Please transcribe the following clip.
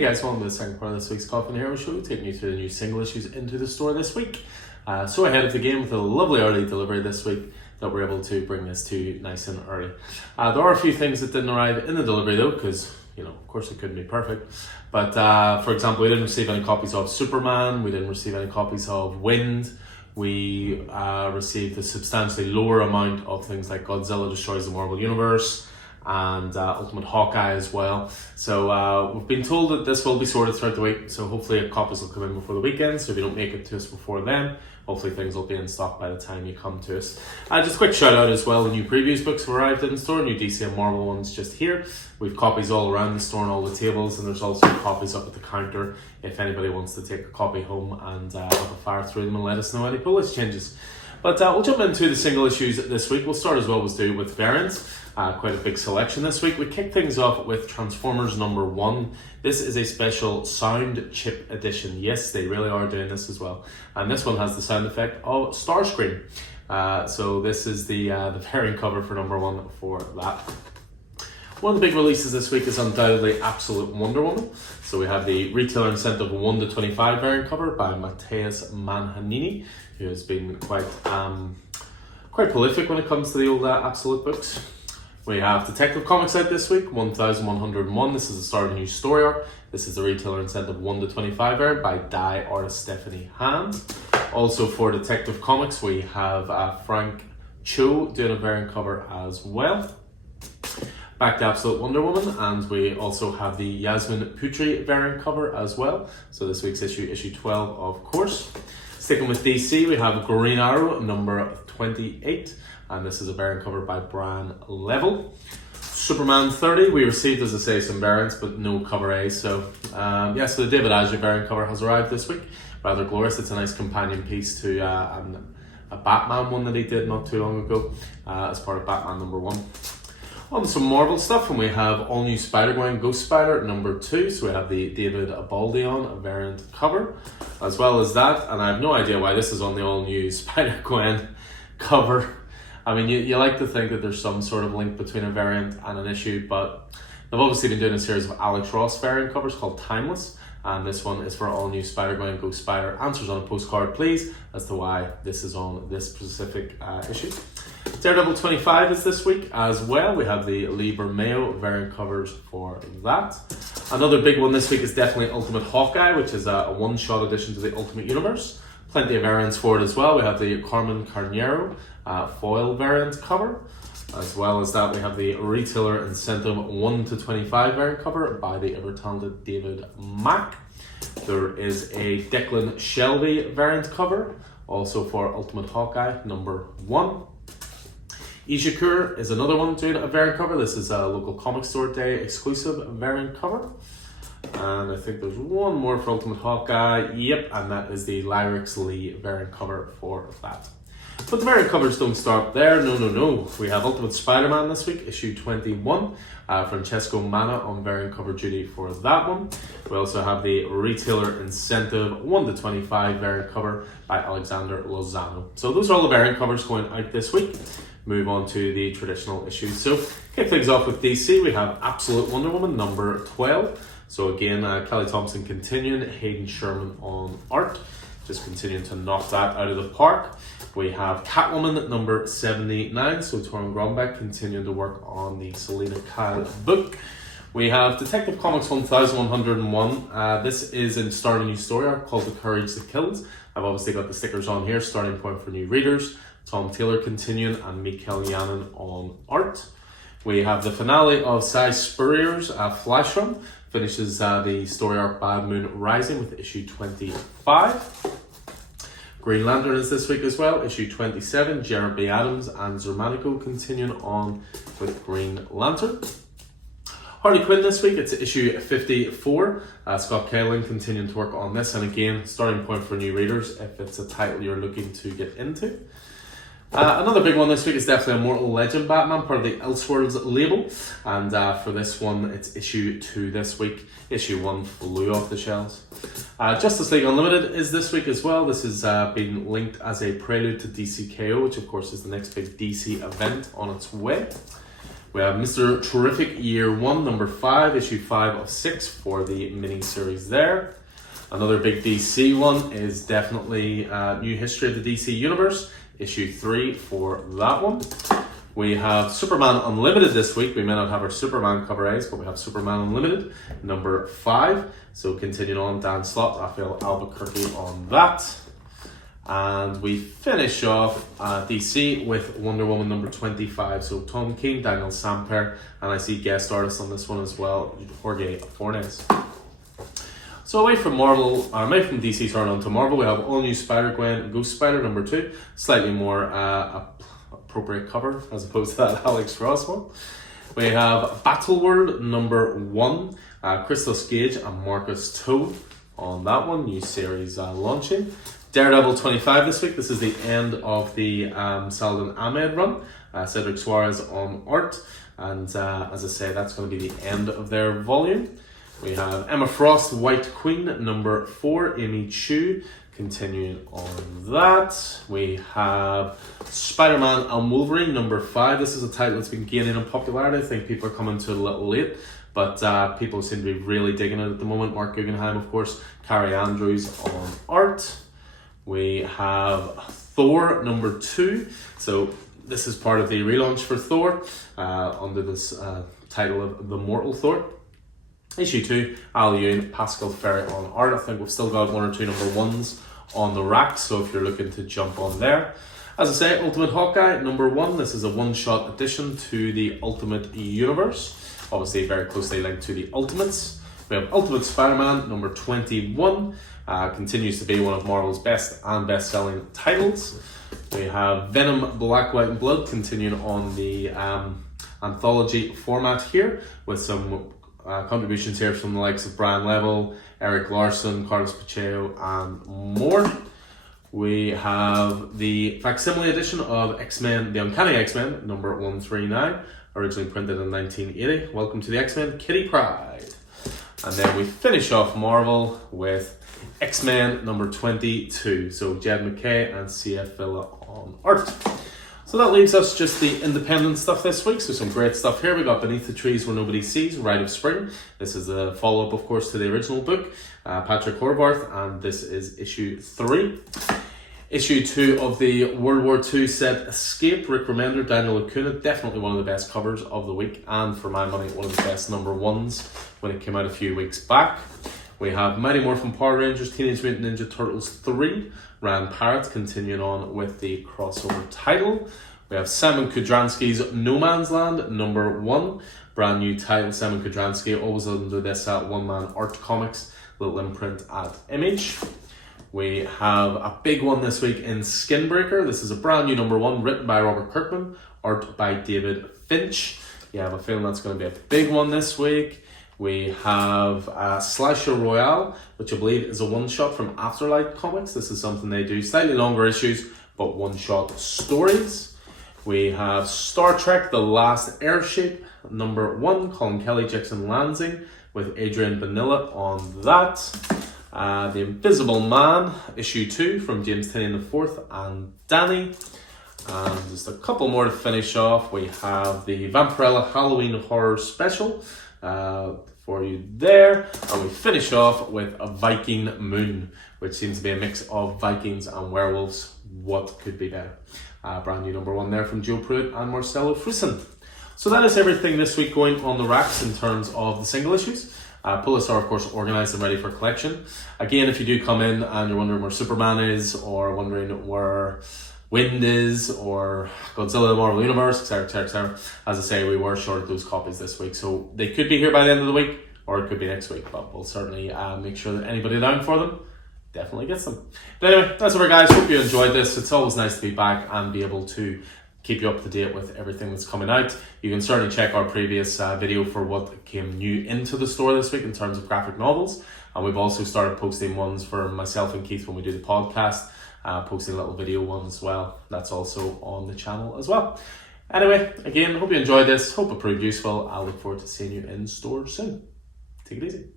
Hey guys, welcome to the second part of this week's Coffin Hero Show, taking you through the new single issues into the store this week. So ahead of the game with a lovely early delivery this week that we're able to bring this to you nice and early. There are a few things that didn't arrive in the delivery though, because of course it couldn't be perfect. But for example, we didn't receive any copies of Superman, we didn't receive any copies of Wind, we received a substantially lower amount of things like Godzilla Destroys the Marvel Universe, and Ultimate Hawkeye as well. So we've been told that this will be sorted throughout the week, so hopefully copies will come in before the weekend. So if you don't make it to us before then, hopefully things will be in stock by the time you come to us. Just a quick shout out as well, the new previews books have arrived in the store, new DC and Marvel ones just here. We've copies all around the store on all the tables, and there's also copies up at the counter if anybody wants to take a copy home and have a fire through them and let us know any polish changes. But we'll jump into the single issues this week. We'll start as well as do with variants. Quite a big selection this week. We kick things off with Transformers #1. This is a special sound chip edition. Yes, they really are doing this as well. And this one has the sound effect of Starscream. So this is the variant cover for #1 for that. One of the big releases this week is undoubtedly Absolute Wonder Woman. So we have the retailer incentive 1 to 25 variant cover by Matthias Manhanini, who has been quite prolific when it comes to the old Absolute books. We have Detective Comics out this week, 1101. This is the start of a new story arc. This is the retailer incentive 1 to 25 variant by die artist Stephanie Hand. Also for Detective Comics, we have Frank Cho doing a variant cover as well. Back to Absolute Wonder Woman, and we also have the Yasmin Putri variant cover as well. So this week's issue 12, of course. Sticking with DC, we have Green Arrow #28, and this is a variant cover by Brian Level. Superman 30, we received, as I say, some variants, but no cover A. So so the David Aja variant cover has arrived this week. Rather glorious. It's a nice companion piece to a Batman one that he did not too long ago as part of Batman #1. On some Marvel stuff, and we have all new Spider-Gwen Ghost Spider #2. So we have the David Baldeon variant cover, as well as that. And I have no idea why this is on the all new Spider-Gwen cover. I mean, you like to think that there's some sort of link between a variant and an issue, but they've obviously been doing a series of Alex Ross variant covers called Timeless, and this one is for all new Spider-Gwen Ghost Spider. Answers on a postcard, please, as to why this is on this specific issue. Daredevil 25 is this week as well. We have the Lee Bermeo variant covers for that. Another big one this week is definitely Ultimate Hawkeye, which is a one-shot addition to the Ultimate Universe. Plenty of variants for it as well. We have the Carmen Carnero foil variant cover. As well as that, we have the retailer incentive 1 to 25 variant cover by the ever-talented David Mack. There is a Declan Shelby variant cover, also for Ultimate Hawkeye #1. Ichikur is another one doing a variant cover. This is a local comic store day exclusive variant cover. And I think there's one more for Ultimate Hawkeye. Yep, and that is the Lyrics Lee variant cover for that. But the variant covers don't stop there. No. We have Ultimate Spider-Man this week, issue 21. Francesco Manna on variant cover duty for that one. We also have the retailer incentive 1 to 25 variant cover by Alexander Lozano. So those are all the variant covers going out this week. Move on to the traditional issues. So kick things off with DC. We have Absolute Wonder Woman #12. So again, Kelly Thompson continuing, Hayden Sherman on art, just continuing to knock that out of the park. We have Catwoman #79, so Torun Grombeck continuing to work on the Selena Kyle book. We have Detective Comics 1101. This is in starting a new story arc called The Courage That Kills. I've obviously got the stickers on here, starting point for new readers. Tom Taylor continuing, and Mikael Yannon on art. We have the finale of Cy Spurrier's Flash Run, finishes the story arc Bad Moon Rising with issue 25. Green Lantern is this week as well, issue 27. Jared B. Adams and Zermanico continuing on with Green Lantern. Harley Quinn this week, it's issue 54. Scott Kaling continuing to work on this, and again, starting point for new readers if it's a title you're looking to get into. Another big one this week is definitely Immortal Legend Batman, part of the Elseworlds label. And for this one, it's issue 2 this week. Issue 1 flew off the shelves. Justice League Unlimited is this week as well. This has been linked as a prelude to DCKO, which of course is the next big DC event on its way. We have Mr. Terrific Year 1, number 5, issue 5 of 6 for the mini-series there. Another big DC one is definitely New History of the DC Universe, issue 3 for that one. We have Superman Unlimited this week. We may not have our Superman cover A's, but we have Superman Unlimited, number 5. So continuing on, Dan Slott, Raphael Albuquerque on that. And we finish off DC with Wonder Woman number 25. So Tom King, Daniel Samper, and I see guest artists on this one as well, Jorge Fornes. So away from DC, sorry, on to Marvel, we have all new Spider-Gwen, Ghost Spider number 2, slightly more appropriate cover as opposed to that Alex Ross one. We have Battleworld number 1, Christos Gage and Marcus Toe on that one, new series launching. Daredevil 25 this week. This is the end of the Saladin Ahmed run. Cedric Suarez on art, and as I say, that's going to be the end of their volume. We have Emma Frost, White Queen, number 4, Amy Chu, continuing on that. We have Spider-Man and Wolverine, number 5. This is a title that's been gaining in popularity. I think people are coming to it a little late, but people seem to be really digging it at the moment. Mark Guggenheim, of course, Carrie Andrews on art. We have Thor, number 2. So this is part of the relaunch for Thor under this title of The Mortal Thor. Issue 2, Al Ewing, Pascal Ferry on art. I think we've still got 1 or 2 number 1s on the rack, so if you're looking to jump on there. As I say, Ultimate Hawkeye, number 1. This is a one-shot addition to the Ultimate Universe. Obviously very closely linked to the Ultimates. We have Ultimate Spider-Man, number 21. Continues to be one of Marvel's best and best-selling titles. We have Venom, Black, White and Blood, continuing on the anthology format here, with some contributions here from the likes of Brian Level, Eric Larson, Carlos Pacheco, and more. We have the facsimile edition of X-Men, The Uncanny X-Men, number 139, originally printed in 1980. Welcome to the X-Men, Kitty Pryde. And then we finish off Marvel with X-Men number 22. So Jed MacKay and C.F. Villa on art. So that leaves us just the independent stuff this week. So some great stuff here. We got Beneath the Trees Where Nobody Sees, Rite of Spring. This is a follow-up, of course, to the original book, Patrick Horvath, and this is issue 3. Issue 2 of the World War II set Escape, Rick Remender, Daniel Acuna. Definitely one of the best covers of the week, and for my money, one of the best number 1s when it came out a few weeks back. We have Mighty Morphin Power Rangers, Teenage Mutant Ninja Turtles 3, Rand Parrott, continuing on with the crossover title. We have Simon Kudransky's No Man's Land, number 1, brand new title. Simon Kudransky, always under this one-man art comics, little imprint at Image. We have a big one this week in Skinbreaker. This is a brand new number 1, written by Robert Kirkman, art by David Finch. Yeah, I have a feeling that's going to be a big one this week. We have Slasher Royale, which I believe is a one-shot from Afterlight Comics. This is something they do, slightly longer issues, but one-shot stories. We have Star Trek The Last Airship, number 1, Colin Kelly, Jackson Lansing, with Adrian Vanilla on that. The Invisible Man, issue 2, from James Tynion IV and Danny. And just a couple more to finish off. We have the Vampirella Halloween Horror Special for you there. And we finish off with a Viking Moon, which seems to be a mix of Vikings and werewolves. What could be better? Brand new number 1 there from Joe Pruitt and Marcelo Frusin. So that is everything this week going on the racks in terms of the single issues. Pulsar, of course, organised and ready for collection. Again, if you do come in and you're wondering where Superman is, or wondering where Wind is, or Godzilla the Marvel Universe, etc., etc., etc., as I say, we were short of those copies this week, so they could be here by the end of the week, or it could be next week, but we'll certainly make sure that anybody down for them definitely gets them. But anyway, that's it, guys. Hope you enjoyed this. It's always nice to be back and be able to keep you up to date with everything that's coming out. You can certainly check our previous video for what came new into the store this week in terms of graphic novels, and we've also started posting ones for myself and Keith when we do the podcast. Posting a little video one as well. That's also on the channel as well. Anyway, again, hope you enjoyed this. Hope it proved useful. I look forward to seeing you in store soon. Take it easy.